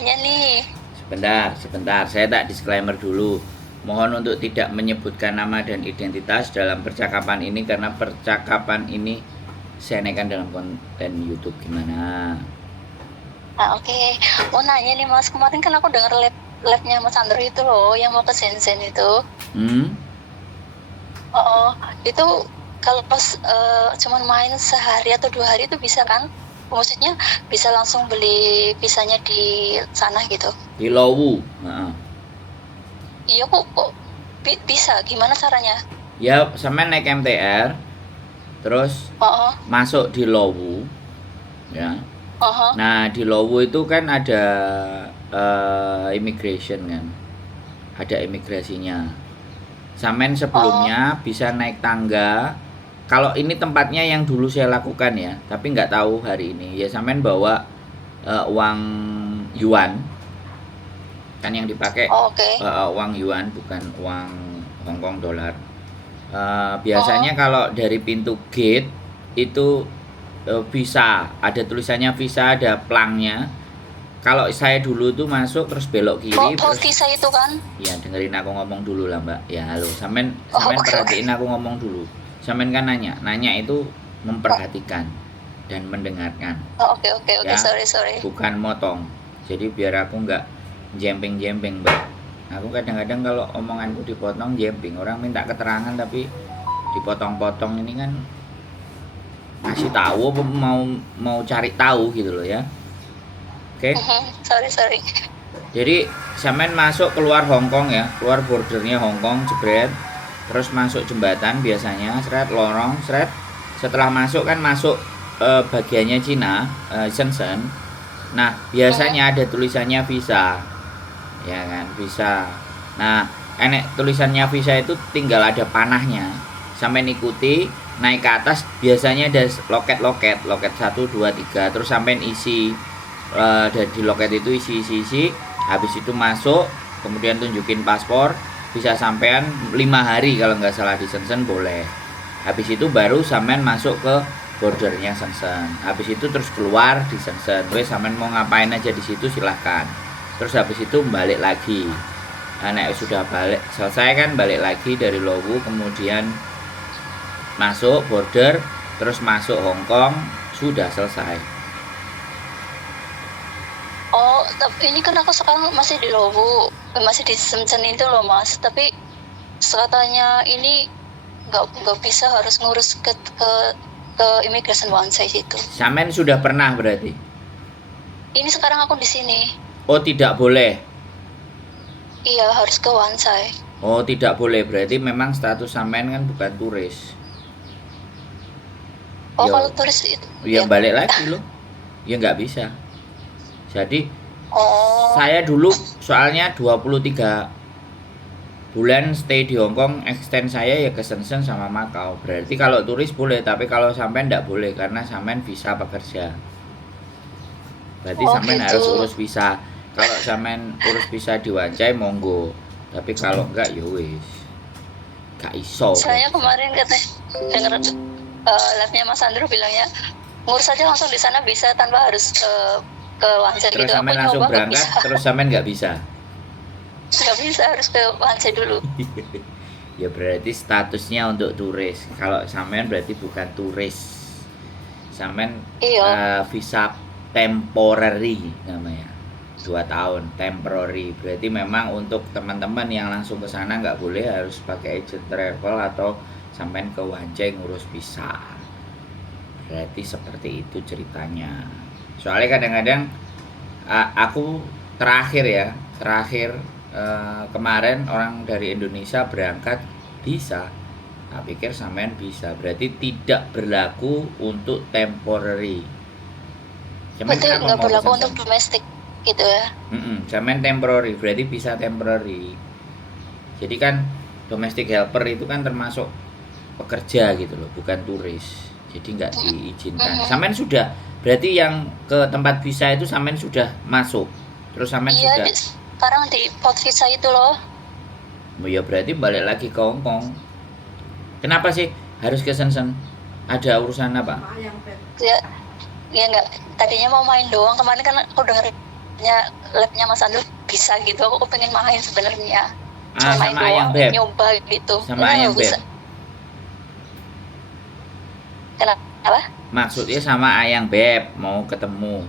nanya nih. Sebentar. Saya tak disclaimer dulu. Mohon untuk tidak menyebutkan nama dan identitas dalam percakapan ini karena percakapan ini saya naikkan dalam konten YouTube gimana? Oke. Mau nanya nih Mas, kemarin kan aku dengar labnya Mas Andro itu loh, yang mau ke Shenzhen itu. Oh, itu kalau pas cuman main sehari atau 2 hari itu bisa kan? Maksudnya bisa langsung beli visanya di sana gitu. Di Lowu. Iya kok bisa? Gimana caranya? Ya, sama naik MTR, terus masuk di Lowu, ya. Nah di Lowu itu kan ada immigration kan, ada imigrasinya. Samen sebelumnya bisa naik tangga. Kalau ini tempatnya yang dulu saya lakukan ya, tapi nggak tahu hari ini. Ya samen bawa uang yuan, kan yang dipakai uang yuan bukan uang Hongkong dolar. Biasanya kalau dari pintu gate itu visa, ada tulisannya visa, ada plangnya. Kalau saya dulu tuh masuk terus belok kiri terus visa itu kan? Ya dengerin aku ngomong dulu lah Mbak. Ya halo, samen perhatiin aku ngomong dulu. Samen kan nanya itu memperhatikan dan mendengarkan. Oke, ya, sorry. Bukan motong. Jadi biar aku nggak jemping Mbak. Aku kadang-kadang kalau omonganku dipotong jemping, orang minta keterangan tapi dipotong-potong ini kan ngasih tahu apa mau cari tahu gitu loh ya. Oke. Sorry. Jadi samen masuk keluar Hongkong ya, keluar bordernya Hongkong jebret, terus masuk jembatan biasanya, seret lorong, seret. Setelah masuk kan masuk bagiannya Cina, Shenzhen. Nah biasanya ada tulisannya visa, ya kan visa. Nah enek tulisannya visa itu tinggal ada panahnya, sampai ikuti naik ke atas biasanya ada loket 1, 2, 3, terus sampai isi. Di loket itu isi, habis itu masuk, kemudian tunjukin paspor, bisa sampean 5 hari kalau nggak salah di Shenzhen boleh. Habis itu baru sampean masuk ke bordernya Shenzhen. Habis itu terus keluar di Shenzhen. Wes sampean mau ngapain aja di situ silahkan. Terus habis itu balik lagi. Nah, sudah balik selesai kan balik lagi dari Lowu, kemudian masuk border, terus masuk Hongkong, sudah selesai. Oh, tapi ini kan aku sekarang masih di Lowu, masih di Shenzhen itu loh Mas. Tapi katanya ini nggak bisa, harus ngurus ke immigration Wansai situ. Samen sudah pernah berarti? Ini sekarang aku di sini. Oh tidak boleh? Iya harus ke Wansai. Oh tidak boleh, berarti memang status samen kan bukan turis. Oh yo, kalau turis itu? Ya balik lagi loh, ya nggak bisa. Jadi saya dulu soalnya 23 bulan stay di Hongkong, extend saya ya ke Shenzhen sama Macau. Berarti kalau turis boleh, tapi kalau sampean enggak boleh karena sampean visa pekerja. Berarti sampean gitu. Harus urus visa. Kalau sampean urus visa di Wancai monggo. Tapi kalau enggak ya wis. Gak iso. Saya kemarin dengar labnya Mas Andro bilangnya ngurus aja langsung di sana bisa tanpa harus ke Wansai terus gitu. Sampean langsung berangkat terus sampean nggak bisa? Nggak bisa, harus ke Wansai dulu. Ya berarti statusnya untuk turis. Kalau sampean berarti bukan turis, sampean visa temporary namanya, 2 tahun temporary. Berarti memang untuk teman-teman yang langsung ke sana nggak boleh, harus pakai agent travel atau sampean ke Wancai ngurus visa. Berarti seperti itu ceritanya. Soalnya kadang-kadang aku terakhir kemarin orang dari Indonesia berangkat bisa. Nah, pikir sampean bisa, berarti tidak berlaku untuk temporary. Berarti nggak berlaku untuk domestik gitu ya? Sampean temporary, berarti bisa temporary. Jadi kan domestic helper itu kan termasuk pekerja gitu loh, bukan turis. Jadi nggak diizinkan. Sampean sudah, berarti yang ke tempat visa itu sampean sudah masuk, terus sampean sudah. Sekarang di pot visa itu loh. Ya berarti balik lagi ke Hongkong. Kenapa sih harus ke Shenzhen? Ada urusan apa? Ya nggak. Tadinya mau main doang. Kemarin kan aku dengar labnya Mas Andrew bisa gitu. Aku pengen main sebenarnya. Cuma main sama ayang doang, beb, nyoba gitu. sama ayang beb. Bisa. Kenapa? Maksudnya sama ayang beb mau ketemu.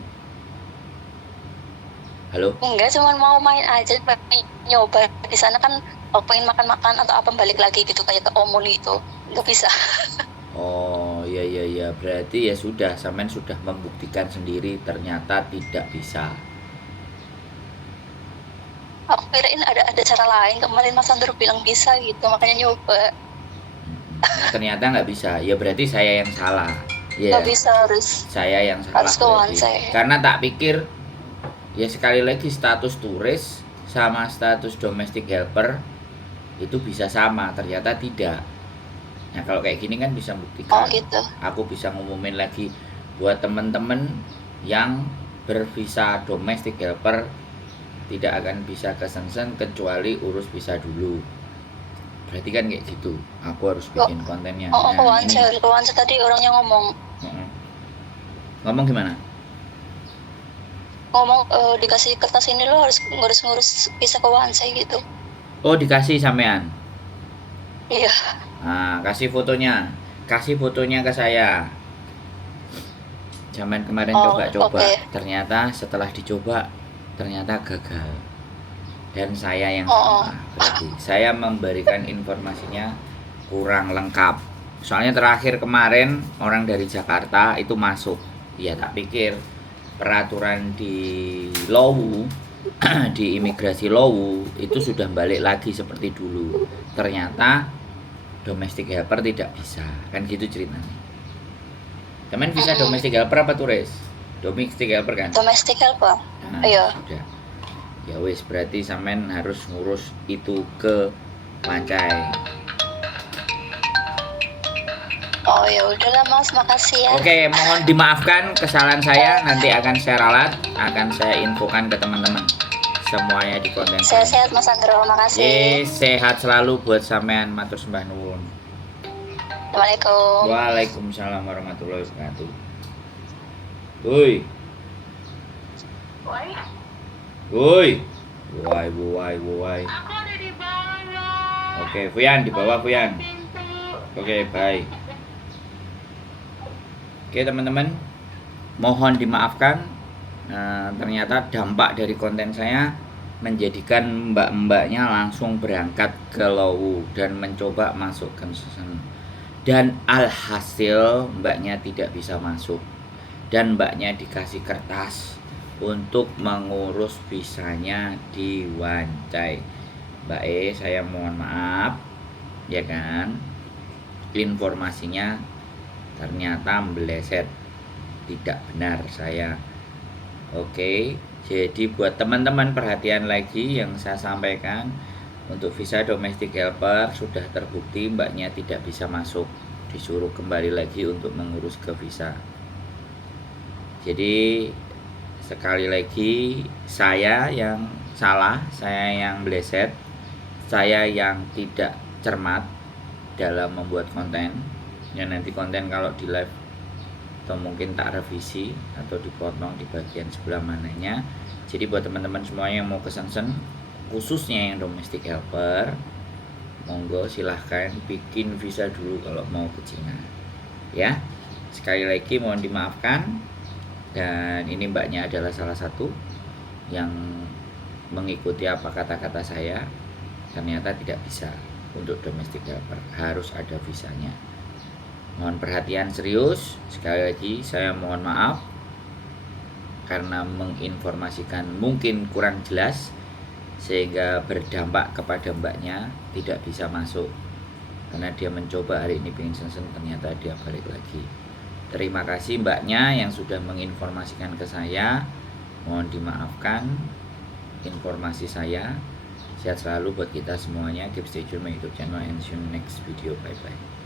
Halo? Enggak, cuma mau main aja, pengen nyoba. Di sana kan pengen makan-makan atau apa balik lagi gitu kayak ke Omul gitu. Nggak bisa. Oh iya, berarti ya sudah, sampean sudah membuktikan sendiri ternyata tidak bisa. Aku kirain ada cara lain. Kemarin Mas Andrew bilang bisa gitu, makanya nyoba. Nah, ternyata nggak bisa. Ya berarti saya yang salah. Ya, Nggak bisa, harus saya yang salah harus ke berarti. Wansai. Karena tak pikir ya sekali lagi status turis sama status domestic helper itu bisa sama, ternyata tidak. Nah kalau kayak gini kan bisa Oh buktikan. gitu. Aku bisa ngumumin lagi buat temen-temen yang bervisa domestic helper tidak akan bisa ke Shenzhen kecuali urus visa dulu. Berarti kan kayak gitu. Aku harus bikin kontennya. Oh, ke Nah, ini Wansai tadi orangnya ngomong ngomong gimana? dikasih kertas ini lo harus ngurus bisa ke Wansai gitu. Oh dikasih sampean. Iya. Nah, kasih fotonya ke saya. Zaman kemarin Oh, coba-coba, oke. ternyata setelah dicoba ternyata gagal. Dan saya yang Oh. salah. Berarti saya memberikan informasinya kurang lengkap. Soalnya terakhir kemarin orang dari Jakarta itu masuk. Ya tak pikir peraturan di Lowu di imigrasi Lowu itu sudah balik lagi seperti dulu. Ternyata domestic helper tidak bisa, kan gitu ceritanya. Temen visa domestic helper apa turis? Domestic helper kan? Domestic helper. Nah, Iya. sudah. Ya wis, berarti sampean harus ngurus itu ke Wancai. Oh ya udahlah Mas, makasih ya. Oke, mohon dimaafkan kesalahan saya. Nanti akan saya ralat, akan saya infokan ke teman-teman semuanya di konten saya. Sehat-sehat Mas Andro, makasih. Sehat selalu buat sampean, matur sembah nuwun. Assalamualaikum. Waalaikumsalam warahmatullahi wabarakatuh. Woi. Woi. Woi. Aku ada di bawah. Oke, Fuyan di bawah Fuyan. Oke, baik. Oke, teman-teman. Mohon dimaafkan. Ternyata dampak dari konten saya menjadikan mbak-mbaknya langsung berangkat ke Lowu dan mencoba masuk ke Shenzhen. Dan alhasil mbaknya tidak bisa masuk. Dan mbaknya dikasih kertas untuk mengurus visanya di Wancai. Mbak saya mohon maaf, ya kan? Informasinya ternyata meleset, tidak benar saya. Oke, jadi buat teman-teman perhatian lagi yang saya sampaikan, untuk visa domestic helper sudah terbukti mbaknya tidak bisa masuk, disuruh kembali lagi untuk mengurus ke visa. Jadi sekali lagi saya yang salah, saya yang meleset, saya yang tidak cermat dalam membuat konten. Ya nanti konten kalau di live atau mungkin tak revisi atau dipotong di bagian sebelah mananya. Jadi buat teman-teman semuanya yang mau ke Shenzhen, khususnya yang domestic helper, monggo silahkan bikin visa dulu kalau mau ke Cina. Ya, sekali lagi mohon dimaafkan. Dan ini mbaknya adalah salah satu yang mengikuti apa kata-kata saya, ternyata tidak bisa untuk domestic helper, harus ada visanya. Mohon perhatian serius. Sekali lagi saya mohon maaf karena menginformasikan mungkin kurang jelas sehingga berdampak kepada mbaknya tidak bisa masuk karena dia mencoba hari ini pengen Shenzhen, ternyata dia balik lagi. Terima kasih mbaknya yang sudah menginformasikan ke saya. Mohon dimaafkan informasi saya. Sehat selalu buat kita semuanya. Keep stay tune my YouTube channel and see you next video. Bye bye.